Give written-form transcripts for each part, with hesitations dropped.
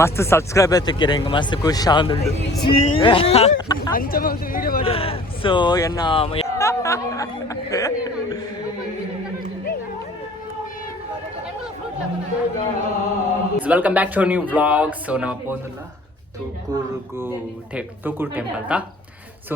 ಮಸ್ತ್ ಸಬ್ಸ್ಕ್ರೈಬರ್ ತೆಕ್ಕಿರ ಹಿಂಗೆ ಮಸ್ತ್ ಖುಷಿ ಆಗುಂಡು ಸೊ ಎನ್ನ welcome back to new vlog. So ನಾವು ಹೋದಲ್ಲ ತೂಕೂರು ಟೆಂಪಲ್ ಅಂತ. So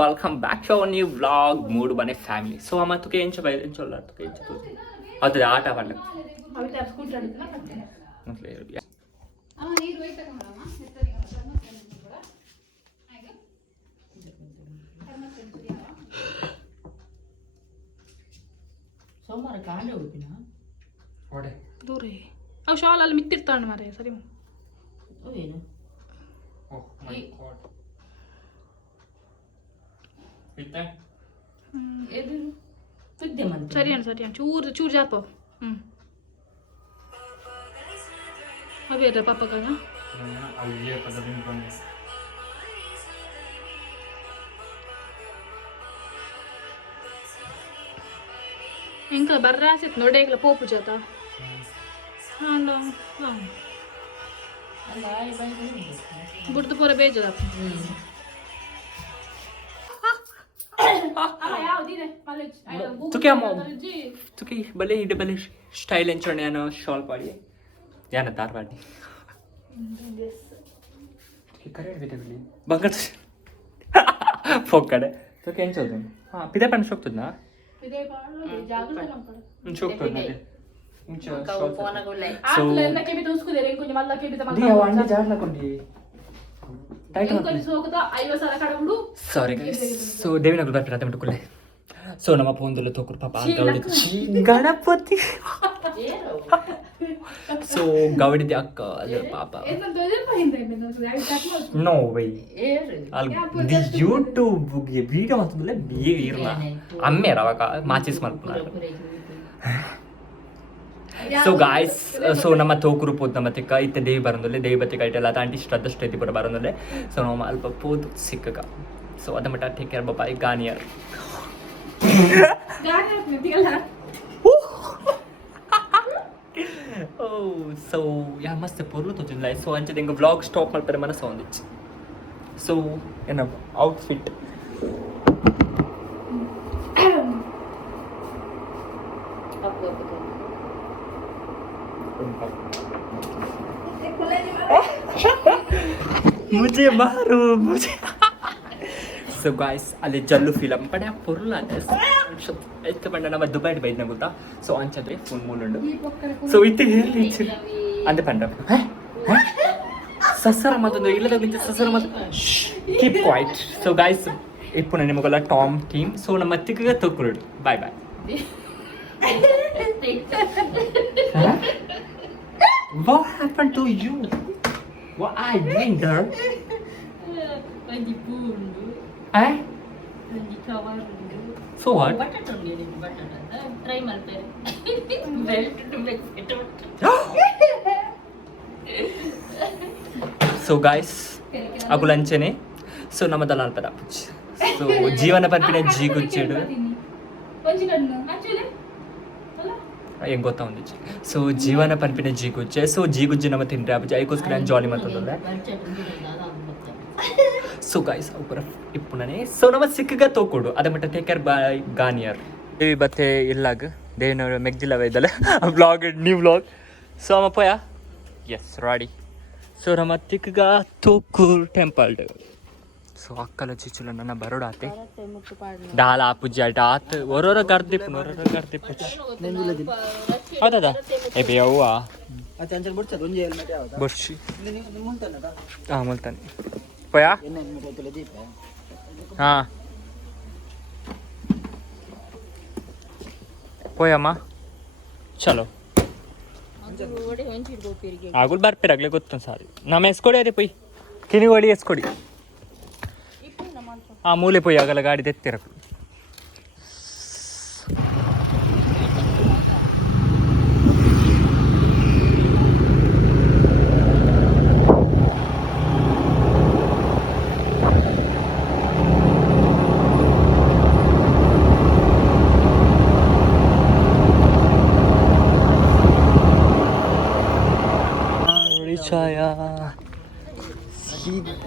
welcome back to our new vlog ಮೂಡು ಬನೆ ಫ್ಯಾಮಿಲಿ. ಸೊ ಅಮ್ಮ ತುಕೆ ಎಂಚ ಬೈ ಎಂಚೊಲ್ಲ ತುಕೆ ಎಂಚ ತೋಜಿ ಅದೇ ಆಟ ಆಡಲ್ಲ ಸೋಮವಾರ ಕಾಂಡೆ ಉಡುಪಿನ ಹೊಡೆ ದೂರೇ ಅವು ಶಾಲ್ ಅಲ್ಲಿ ಮಿತ್ತಿರ್ತಾಣ ಮಾರೆ ಸರಿ ಏನು ಸರಿ ಅಣ್ಣ ಸರಿ ಅಣ್ಣ ಚೂರು ಜಾಪ ಅವೇರ ಪಾಪಗ ಎಂಕ ಬರ್ರ ಆಸಿತ್ ನೋಡೇಗ್ಲ ಪೋಪು ಜಾತ ಬುಡ್ದು ಪೂರ ಬೇಜದ ತುಕೆ ಅಮ್ಮ ತುಕೆ ಬಲೆ ಹಿಡ ಬಲೆ ಸ್ಟೈಲ್ ಎಂಚೋಣ ಏನೋ ಶಾಲ್ ಪಾಡಿ ಯಾನ ಧಾರವಾಡಿ ಬಂಗಾರ ಫೋಕ್ ಕಡೆ ತುಕೆ ಎಂಚೋದು ಹಾಂ ಪಿದೆ ಪಣ್ಣ ಶೋಕ್ತದ ಶೋಕ್ತದ ಸಾರಿ ಸೊ ದೇವಿನಗರ ಬರ್ತಾರೆ ಅಂತ ಬಿಟ್ಟುಕೊಳ್ಳೆ. ಸೊ ನಮ್ಮ ಫೋನ್ದಲ್ಲೂ ತೋಕರು ಪಾಪ ಅಂತ ಹೊಡಿತು ಗಣಪತಿ. ಸೊ ಗವಡಿದೆ ಅಕ್ಕ ಅಲ್ಲ ಪಾಪ ನೋ ವೈ ಅಲ್ಲಿ ಯೂಟ್ಯೂಬ್ಗೆ ವೀಡಿಯೋ ಅಂತಂದ್ರೆ ಬೇಗ ಇರಲ್ಲ ಅಮ್ಮೇರ ಅವಾಗ ಮಾಚಿಸ್ ಮಾಡ್ತಾರೆ. ಸೊ ಗಾಯ್ಸ್ ಸೊ ನಮ್ಮ ತೋಕುರು ಪೋದ್ ನಮ್ಮ ತಿಕ್ಕ ಇತ್ತೆ ದೇವಿ ಬರೋದಲ್ಲೇ ದೇವಿ ಬತ್ತಿ ಕೈಟೆಲ್ಲ ತಾಂಟಿ ಶ್ರದ್ಧ ಶ್ರೇತಿ ಪುರ ಬರೋದಲ್ಲೇ. ಸೊ ನಮ್ಮ ಅಲ್ಪ ಪೋದ್ ಸಿಕ್ಕಗ ಸೊ ಅದ ಮಟ್ಟ ಟೇಕ್ ಕೇರ್ ಬಾಯ್ ಗಾನಿಯರ್. ಸೊ ಯಾ ಮಸ್ತ್ ಪೊರ್ಲು ತೋಚಿಲ್ಲ. ಸೊ ಅಂಚೆ ಹಿಂಗೆ ವ್ಲಾಗ್ ಸ್ಟಾಪ್ ಮಾಡ್ತಾರೆ ಮನಸ್ಸು ಒಂದಿಚ್ಚು. ಸೊ ಏನ ಔಟ್ಫಿಟ್ मुझे मारो मुझे. ಸೊ ಗಾಯ್ಸ್ ಅಲ್ಲಿ ಜಲ್ಲು ಫಿಲಮ್ ಪಡೆ ಪೊರ್ಲ ಎತ್ತು ಪಂಡ ನಮ್ಮ ದುಬೈಡ್ ಬೈದ್ನ ಗೊತ್ತಾ. ಸೊ ಅಂಚದ್ರೆ ಫೋನ್ ಮೂಲುಂಡು. ಸೊ ಇತ್ತು ಹೇಳಿ ಅಂದೆ ಪಂಡ ಸಸರ ಮತ್ತೊಂದು ಇಲ್ಲದ ಸಸರ ಮತ್ತು ಕೀಪ್ ಕ್ವೈಟ್. ಸೊ ಗಾಯ್ಸ್ ಇಪ್ಪು ನಿಮಗೆಲ್ಲ ಟಾಮ್ ಟೀಮ್. ಸೊ ನಮ್ಮ ತಿಕ್ಕ ತೊಕ್ಕುರುಡು ಬಾಯ್ ಬಾಯ್. What happened to you? What are you doing there? Eh? So what? Try malpere. So guys, aku lanchene. So nama dalal pada. So ಜೀವನ ಪಂಪಿನ ಜಿ ಗುಚ್ಚಿಡು ಹೆಂಗೆ ಗೊತ್ತಾ ಒಂದಿಚ್ಚು. ಸೊ ಜೀವನ ಪಂಪಿನ G ಗುಜ್ಜೆ. So G ಗುಜ್ಜೆ ನಮ್ಮ ತಿಂದ್ರೆ ಅಪ್ಪ ಅದಕ್ಕೋಸ್ಕರ ನಾನು ಜಾಲಿ ಮಾತಾಡೋಲ್ಲ. ಸೊ ಗಾಯ್ಸ್ ಅವ್ರ ಇಪ್ಪುಣನೆ. ಸೊ ನಮ್ಮ ಸಿಕ್ಕಗ ತೋಕೊಡು ಅದ ಮಟ್ಟ ಟೇಕ್ ಕೇರ್ ಬಾಯ್ ಗಾನಿಯರ್. ದೇವಿ ಬತ್ತೆ ಇಲ್ಲಾಗ ದೇವಿನವ್ರ ಮೆಗ್ದಿಲ್ಲವ ಇದ್ದಲ್ಲ ವ್ಲಾಗ್ ನ್ಯೂ ವ್ಲಾಗ್. ಸೊ ಅಮ್ಮ ಪೋಯ ಎಸ್ ರಾಡಿ. ಸೊ ನಮ್ಮ ತಿಕ್ಕಗ ತೋಕೂರ್ ಟೆಂಪಲ್. ಸೊ ಅಕ್ಕಲ ಚಿಚ್ಚುಲ ನನ್ನ ಬರೋಡ ಆತೆ ಡಾಲ ಪೂಜೆ ಆತ ಒರೋರ ಗರ್ದಿಪ್ಪು ಹೌದಾ ಏ ಬೇವ್ವ ಬರ್ಷಿ ಹಾಂ ಮುಲ್ತಾನೆ ಪೋಯಾ ಹಾಂ ಪೋಯಮ್ಮ ಚಲೋ ಆಗುಲ್ ಬರ್ಪಿರಾಗ್ಲೇ ಗೊತ್ತ ಸಾರಿ ನಮ್ಮ ಎಸ್ಕೊಡಿ ಅದೇ ಪೊಯ್ ಕಿನಿಗೋಳಿ ಎಸ್ಕೊಡಿ. ಆ ಮೂಲೆ ಪೋಯಿ ಆಗಲ್ಲ ಗಾಡಿ ತೆತ್ತಿರಕು.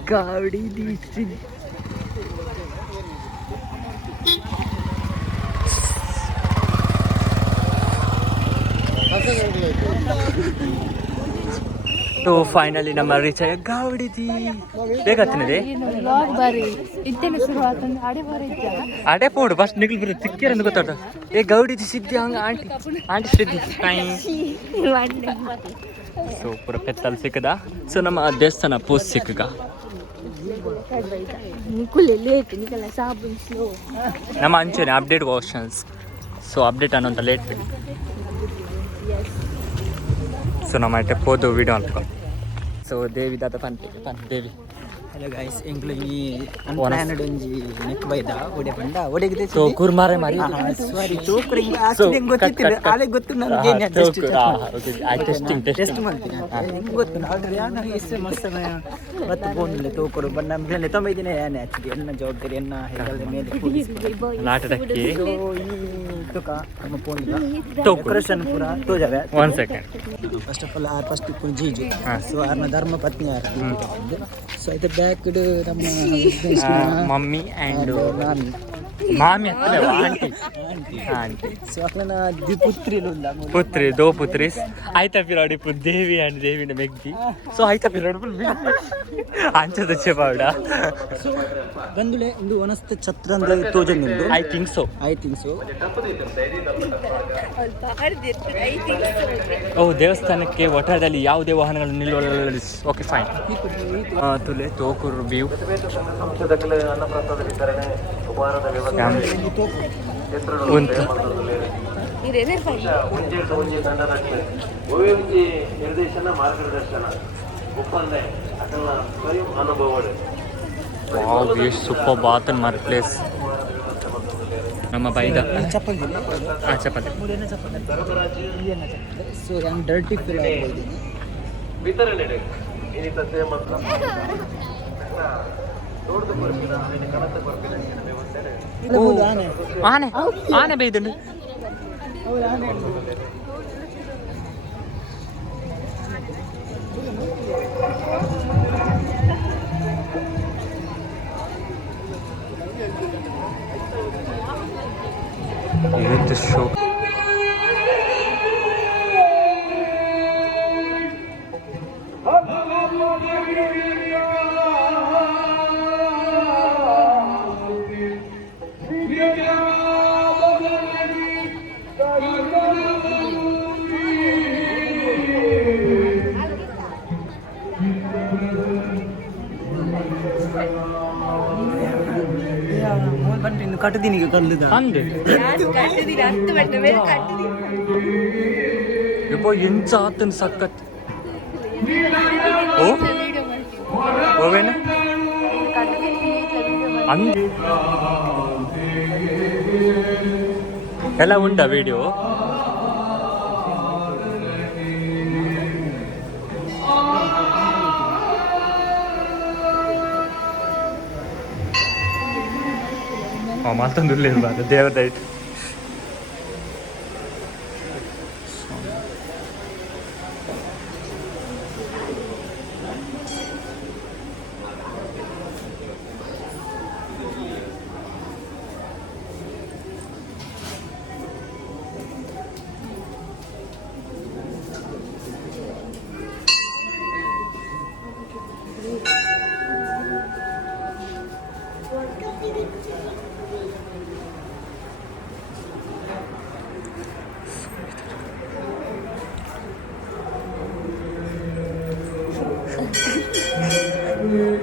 ಗಾವಡಿ ದಿಸಿ ಸೊ ಫೈನಲಿ ನಮ್ಮ ರೀಚ್ ಆಗಿ ಗಾವಡಿದಿ ಬೇಗತ್ತಿನದೆ ಅಡೆ ಪೋಡು ಫಸ್ಟ್ ನಿಗ್ಲು ಬರೋ ತಿಕ್ಕೇರ ಅಂತ ಗೊತ್ತಾಟ ಏ ಗೌಡಿದಿ ಸಿದ್ದಿ ಹಂಗ ಆಂಟಿ ಆಂಟಿ ಸಿದ್ದಿ ಸೊ ಪೂರ ಪೆತ್ತಲ್ ಸಿಕ್ಕದ ಸೊ ನಮ್ಮ ದೇವಸ್ಥಾನ ಪೋಸ್ಟ್ ಸಿಕ್ಕಗ ನಮ್ಮ ಅಂಚೆನೆ ಅಪ್ಡೇಟ್ ವರ್ಷನ್ಸ್ ಸೊ ಅಪ್ಡೇಟ್ ಅನ್ನೋಂಥ ಲೇಟ್ ಸೊ ನಮ್ಮ ಐಟೆ ಪೋದು ವಿಡಿಯೋ ಅಂತ ಸೊ ದೇವಿ ದಾದ ದೇವಿ ಹಲೋ ಗೈಸ್ ಎಂಕ್ಲು ಈ ಅನ್ಪ್ಲಾನ್ಡ್ ಒಂಜಿ ನೆಕ್ ಬೈದ ಒಡೆ ಪಂಡ ಒಡೆಗಿದೆ ಸೊ ಕುರ್ಮಾರೆ ಮಾರಿ ಸಾರಿ ತೋಕುರ ಇಂಗ ಆಕ್ಸಿಡೆಂಟ್ ಗೊತ್ತಿತ್ತಿಲ್ಲ ಆಲೆ ಗೊತ್ತು ನನಗೆ ಏನು ಟೆಸ್ಟಿಂಗ್ ಟೆಸ್ಟ್ ಮಾಡ್ತೀನಿ ಹೆಂಗೆ ಗೊತ್ತು ಆದ್ರೆ ನಾನು ಎಷ್ಟು ಮಸ್ತ್ ಮತ್ತೆ ಬೋನ್ಲೆ ತೋಕುರು ಬಣ್ಣ ಮೇಲೆ 90 ದಿನ ಏನೇ ಆಕ್ಚುಲಿ ಎನ್ನ ಜವಾಬ್ದಾರಿ ಎನ್ನ ಹೆಗಲ ಮೇಲೆ ನಾಟಕಕ್ಕೆ ಸೊ ಈ ತುಕ ನಮ್ಮ ಫೋನ್ ಡೆಕೋರೇಷನ್ ಪೂರ ತೋಜವೆ 1 second first of all first ಇಪ್ಪು ಜೀಜು ಸೊ ಆರ್ನ ಧರ್ಮ ಪತ್ನಿ ಯಾರು ಸೊ ಐತೆ ಬ್ಯಾಕ್ ನಮ್ಮ ಮಮ್ಮಿ ಆ್ಯಂಡ್ ನಾನು ಮಾಮಿ ಹತ್ತಿರ ಆಂಟಿ ಆಂಟಿ ಸೊ ಅಕ್ಲನ ದಿ ಪುತ್ರಿ ದೋ ಪುತ್ರೀಸ್ ಆಯ್ತಾ ಪಿರಾಡಿ ಪು ದೇವಿ ಆ್ಯಂಡ್ ದೇವಿನ ಮೆಗ್ದಿ ಸೊ ಆಯ್ತಾ ಪಿರಾಡಿ ಫುಲ್ ಅಂಚದ ಚೆಪಾಡ ಬಂದುಲೆ ಇಂದು ಒನಸ್ತ ಛತ್ರಂದ ತೋಜಂದು ಐ ಥಿಂಕ್ ಸೊ ಓ ದೇವಸ್ಥಾನಕ್ಕೆ ಒಟ್ಟಾರದಲ್ಲಿ ಯಾವುದೇ ವಾಹನಗಳು ನಿಲ್ಲುವ ಓಕೆ ಫೈನ್ ತುಲೆ ತೋಕೂರು ವ್ಯೂ ಉಂಟು ನಿರ್ದೇಶನ ಮಾರ್ಗದರ್ಶನ ಒಪ್ಪಂದ ಅಕಲ್ನ ಸ್ವಯಂ ಅನುಭವ ಸೂಪರ್ ಬಾತನ್ ಮಾರ್ ಪ್ಲೇಸ್ ನಮ್ಮ ಬೈದ ಚಪಾತಿ ಸೊ ನಾನು ಡರ್ಟಿ ಫೀಲ್ ಆಗ್ಬೋದು ವಿತರಣೆ ಇನ್ನಿತತೆ ಮತ್ತು ದೊಡ್ಡ ಬರ್ಪಿನ ಕನಸ ಬರ್ಪಿನ ಆನೆ ಆನೆ ಬೈದನು ಇದು ಶೋ ಬಂದು ಕಟ್ಟದಿನಿಗೆ ಕಲ್ಲುದ ಅಂದೆ ಯಪ್ಪ ಎಂಚ ಆತನ್ ಸಕ್ಕತ್ ಓ ಓವೇನ ಅಂದೆ ಎಲ್ಲ ಉಂಟಾ ವಿಡಿಯೋ ಮತ್ತೊಂದು ಇರಬಾರ್ದು ದೇವದೈಟ್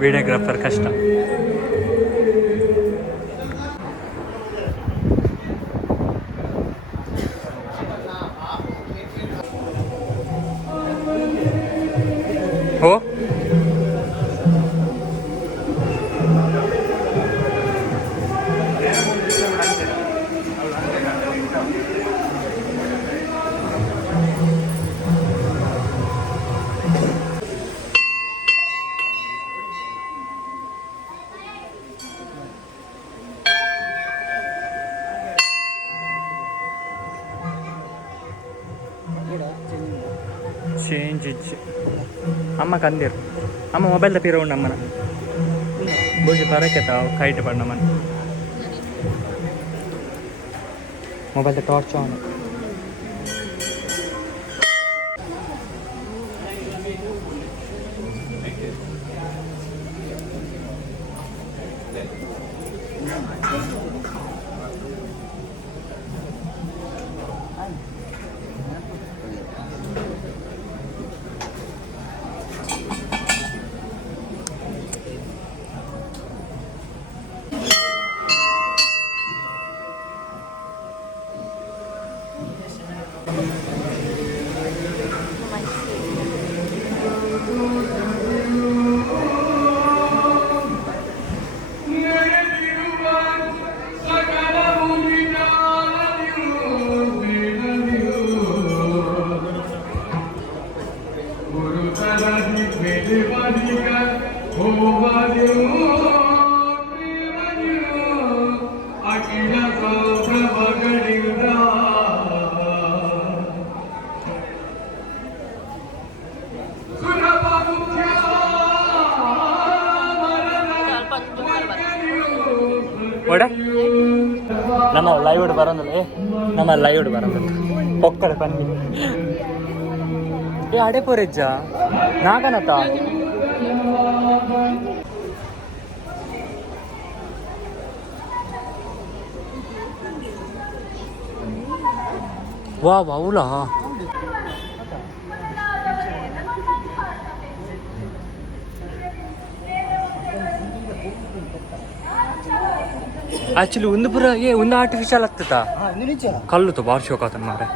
ವಿಡಿಯೋಗ್ರಾಫರ್ ಕಷ್ಟ ಓ ಚೇಂಜ್ ಇಜ್ಜಿ ಅಮ್ಮ ಕಂದಿರು ಅಮ್ಮ ಮೊಬೈಲ್ ತಪ್ಪಿರೋ ನಮ್ಮನ ಬೋಜಿ ಪರಕೆತಾವ ಕೈಟ್ ಪಡ್ ನಮ್ಮನ ಮೊಬೈಲ್ ಟಾರ್ಚ್ ಆನ್ ನಮ್ಮ ಲೈವ್ಡ್ ಬರೋದಿಲ್ಲ ನಮ್ಮ ಲೈವ್ಡ್ ಬರೋದಿಲ್ಲ ಪೊಕ್ಕಡೆ ಬನ್ನಿ ಏ ಅಡೆ ಪೋರೆಜ್ಜ ನಾಗನತ ವಾ ಬಾವುಲಾ ಆಕ್ಚುಲಿ ಒಂದು ಪುರ ಒಂದು ಆರ್ಟಿಫಿಷಿಯಲ್ ಆಗ್ತದ ಕಲ್ಲುತ್ತು ಬಾರ್ ಶೋಕ್ ಆತನ ಮಾರೆ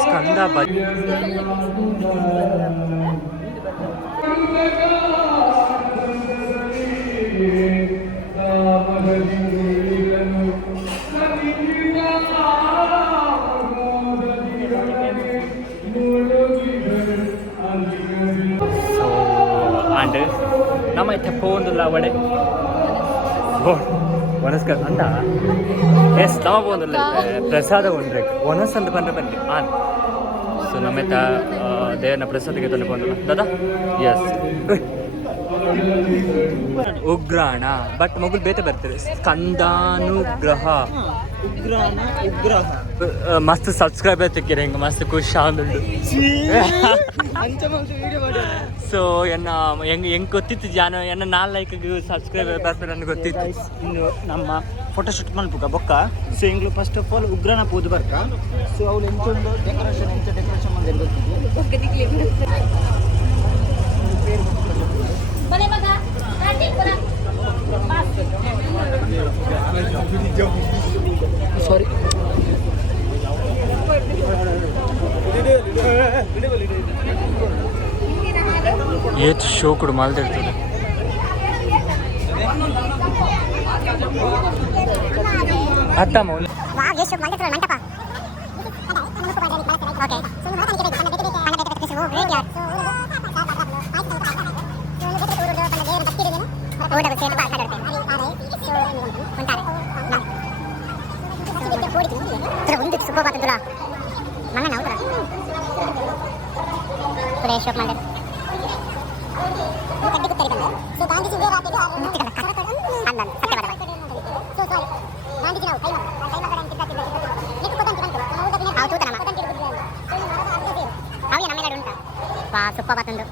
ಸ್ಕಂದ and nama ita pondula wade ವನಸ್ಕ ಅಂತ ಎಸ್ ನಾವು ಒಂದಲ್ಲ ಪ್ರಸಾದ ಒಂದ್ರೆ ವನಸ್ ಅಂತ ಬಂದ್ರೆ ಬನ್ನಿ ಆನ್ ಸೊ ನಮ್ಮೆತ್ತ ದೇವನ ಪ್ರಸಾದಕ್ಕೆ ತಂದು ಬಂದಲ್ಲ ದಾದಾ ಎಸ್ ಉಗ್ರಾಣ ಬಟ್ ಮಗುಲ್ ಬೇತೆ ಬರ್ತಾರೆ ಸ್ಕಂದಾನುಗ್ರಹ ಉಗ್ರಹ ಮಸ್ತ್ ಸಬ್ಸ್ಕ್ರೈಬರ್ ತೆಕ್ಕಿರ ಹಿಂಗೆ ಮಸ್ತ್ ಖುಷಿ ಆಗುಂಡು ಸೊ ಹೆಂಗೆ ಗೊತ್ತಿತ್ತು ಜಾನ ಎನ್ನ 4 ಲೈಕ್ ಸಬ್ಸ್ಕ್ರೈಬರ್ ಬರ್ತಾರೆ ನನಗೆ ಗೊತ್ತಿತ್ತು ಇನ್ನು ನಮ್ಮ ಫೋಟೋಶೂಟ್ ಮಾಡ್ಬೇಕ ಬೊಕ್ಕ ಸೊ ಇಂಗ್ಲು ಫಸ್ಟ್ ಆಫ್ ಆಲ್ ಉಗ್ರನ ಪೂಜೆ ಬರ್ಕ ಸೊ ಅವ್ಳು ಎಂಚೊಂದು ಡೆಕೋರೇಷನ್ ಮಾಡಿ ಗೊತ್ತಿತ್ತು ಸಾರಿ ಏತ್ ಶೋ ಕೂಡ ಮಾಲ್ದಿರ್ತದೆ ಅತ್ತಮ್ಮ ಸುಪ್ಪ ಬಾತಂದು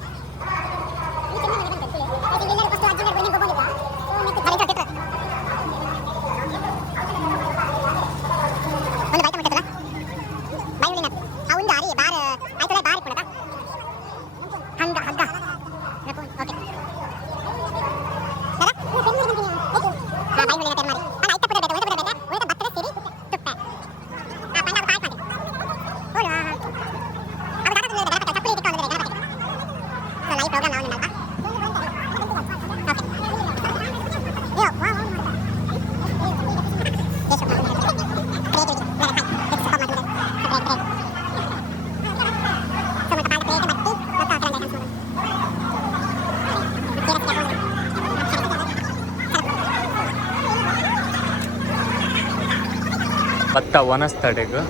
ಭತ್ತ ಒಣಸ್ತಡೆಗೆ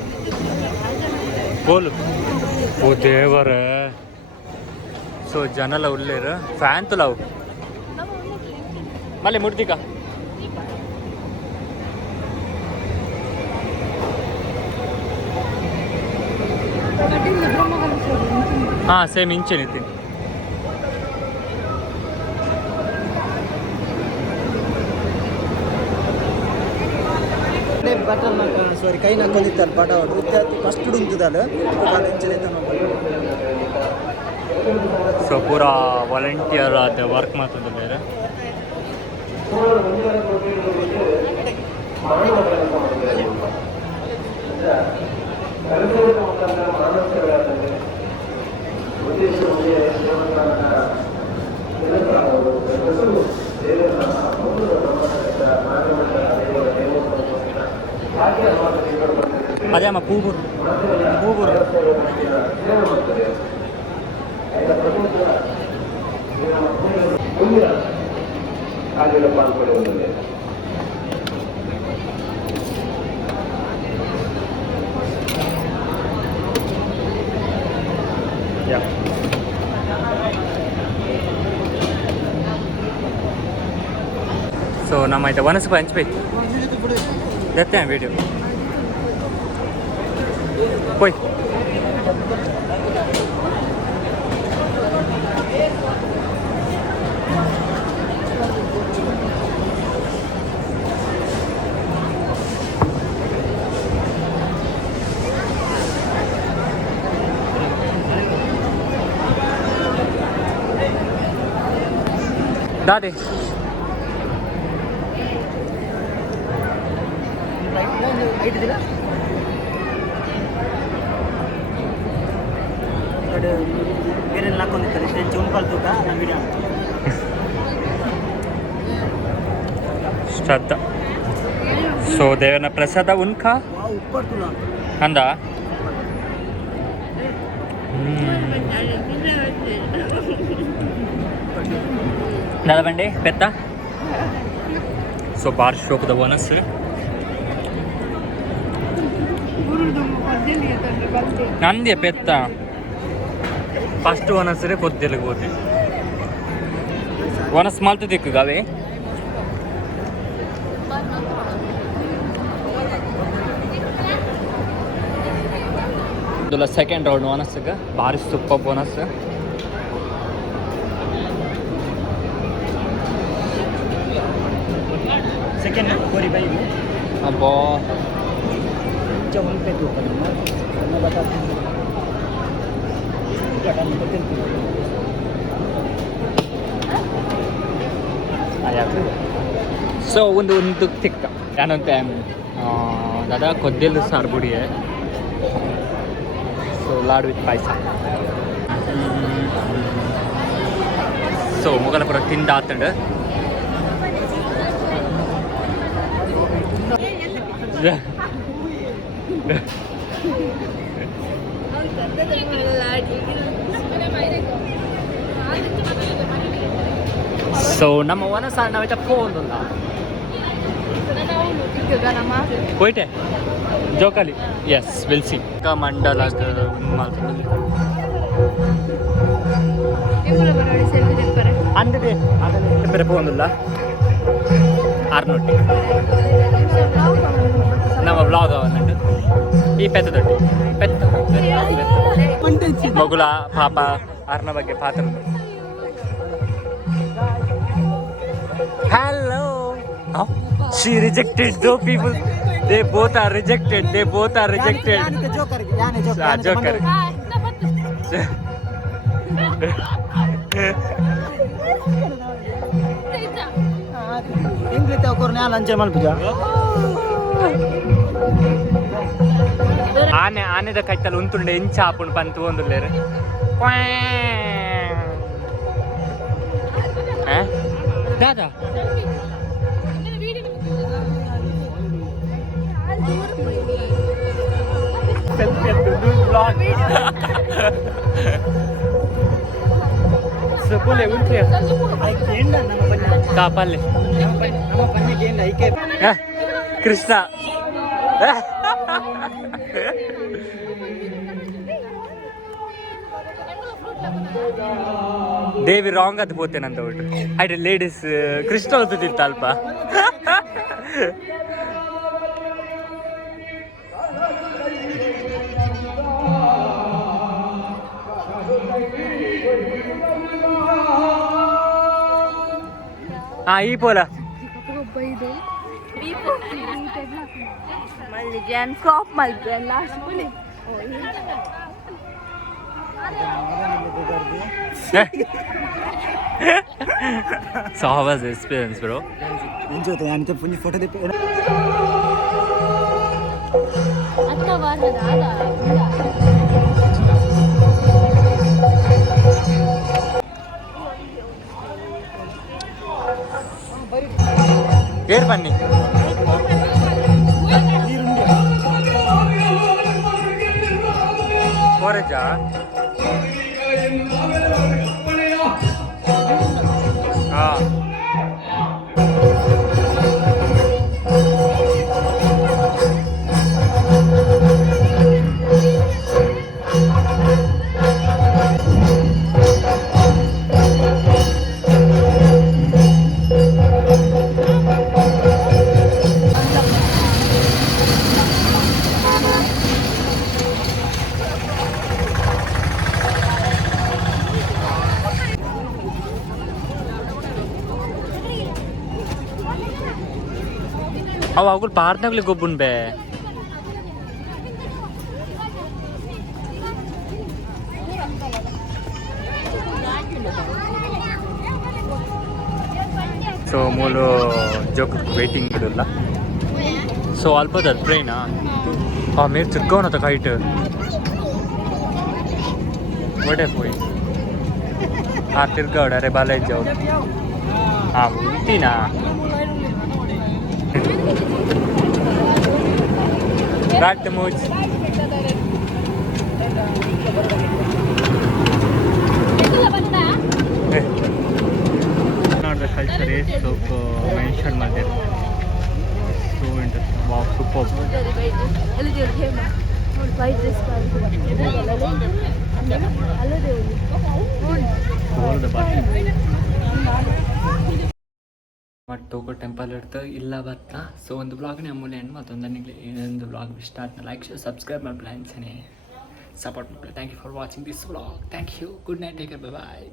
ಕೋಲು ಓ ದೇವರ ಸೊ ಜನಲ ಉಳ್ಳೇರು ಫ್ಯಾನ್ ತುಲಾವು ಮಳೆ ಮುಡ್ದಿಕ ಹಾಂ ಸೇಮ್ ಇಂಚೇನಿದ್ದೀನಿ ಬಟಲ್ ಸಾರಿ ಕೈ ನಕ್ಕೊಂಡಿರ್ತಾರೆ ಬಡ ವಿದ್ಯಾರ್ಥಿ ಫಸ್ಟ್ ಉಂಟುದಲ್ಲ ಸೊ ಪೂರಾ ವಾಲಂಟಿಯರ್ ಆದ ವರ್ಕ್ ಮಾಡ್ತದೆ ಬೇರೆ ಅದೇ ಅಮ್ಮ ಕೂಬೂರು ಸೊ ನಮ್ಮ ಆಯ್ತಾ ಒನಸು ಹಂಚ್ಬೇಕು ದತ್ತೆ ವಿಡಿಯೋ ಹೋಯ್ ದಾದೆ ಬೇರೆ ಹಾಕೊಂಡಿರ್ತಾರೆ ಚೌನ್ಪಾಲ್ ತೂಕ ನಾನು ವಿಡಿಯೋ ಶ್ರದ್ಧಾ ಸೊ ದೇವನ ಪ್ರಸಾದ ಉನ್ಕ ಉಪ್ಪರ್ತುಲ ಅಂದ ನಲಬಂಡೆ ಪೆತ್ತ ಸೊ ಬಾರ್ ಶೋಕದ ಬೋನಸ್ ನಂದೇ ಪೆತ್ತ ಫಸ್ಟ್ ಒನಸ್ರೆ ಕೊದ್ದೆಲಿಗೆ ಹೋದೆ ಒನಸ್ ಮಾಲ್ತು ದಿಕ್ಕಗಾವೆ ಸೆಕೆಂಡ್ ರೌಂಡ್ ಒನಸ್ಗೆ ಭಾರಿ ಸೂಪರ್ ಬೋನಸ್ ಸೆಕೆಂಡ್ ಕೋರಿ ಬೈ ಅಬ್ಬಾ ಒಂದು ಪೇಟು ಸೊ ಒಂದು ತಿಕ್ಕ ಏನಂತೆ ದಾದಾ ಕೊದ್ದೆಲು ಸಾರು ಬುಡಿ so laddu with payasa so ಮೊಗಲಪುರ ತಿಂದ ಆತಂಡು ಸೊ ನಮ್ಮ ವನಸ ನಾವೈತೆ ಫೋನ್ ಹೋಯ್ಟೆ ಜೋಕಾಲಿ ಎಸ್ ವಿಲ್ ಸಿ ಮಂಡಲ ಅಂದಿದೆ ಬೇರೆ ಫೋನಿಲ್ಲ ಆರ್ನೊಟ್ಟಿ ನಮ್ಮ ಬ್ಲಾಗ್ ಅವನ್ನುಂಟು ಈ ಪೆತ್ತ ದೊಡ್ಡಿ ಪೆತ್ತ ಮಗುಲ ಪಾಪ ಆರ್ನ ಬಗ್ಗೆ ಪಾತ್ರ hello she rejected those people they both are rejected joker English ತಗೋರ್ನ ಲಂಚ ಮಲ್ಪಿಜ ಆನೆದ ಕೈತಲ್ಲಿ ಉಂತುಂಡೆ ಇಂಚ ಹಾಕೊಂಡು ಪಂತು ಒಂದುಲ್ಲೇರು ದಾದಾ ಸಪೋಲೆ ಉಂಟೆ ಕಾಪಲ್ಲೆ ನಮ್ಮ ಪನ್ನಿಗೆ ಐಕೆ ಕೃಷ್ಣ ದೇವಿ ರಾಂಗ್ ಅದು ಪೋತೇನಂತ ಬಿಟ್ಟು ಆಯ್ತು ಲೇಡೀಸ್ ಕೃಷ್ಣ ಹೊತ್ತಿತ್ತ ಅಲ್ಪ ಈ ಪೋಲ మళ్ళీ జాన్ క్రాప్ మళ్ళీ లాస్ట్ పులి So how was the experience, bro? Enjoy the and the photo the అత్త వాడదా ಏರ್ ಬನ್ನಿ ಕೋರಜಾ ಹಾಂ ಅವು ಅವುಗಳು ಪಾರ್ಟ್ನಾಗ್ಲಿ ಗೊಬ್ಬನ್ ಬೇ ಸೊ ಮೂಲು ಜೋಕ್ ವೇಟಿಂಗ್ ಬಿಡಲ್ಲ ಸೊ ಅಲ್ಪದ ಟ್ರೈನಾ మీరు చిక్కోనత కైట్ ಒಡೆ పోయి తిరగాడు అరే బాగా ఇచ్చావు ఉంటినా Right the moods. Not the culture is so mentioned Mother. So interesting. Wow, superb. All the button. ಮತ್ತು ಟೋಕರ್ ಟೆಂಪಲ್ ಇರ್ತ ಇಲ್ಲ ಬರ್ತಾ ಸೊ ಒಂದು ಬ್ಲಾಗ್ನೇ ಅಮೂಲ್ಯ ಹೆಣ್ಣು ಮತ್ತೊಂದು ನನಗೆ ಇನ್ನೊಂದು ಬ್ಲಾಗ್ ಇಷ್ಟ ಆಯ್ತು ಲೈಕ್ ಶೇರ್ ಸಬ್ಸ್ಕ್ರೈಬ್ ಮಾಡಿ ಪ್ಲಾನ್ಸೇ ಸಪೋರ್ಟ್ ಮಾಡಿ thank you for watching this blog thank you good night take care bye bye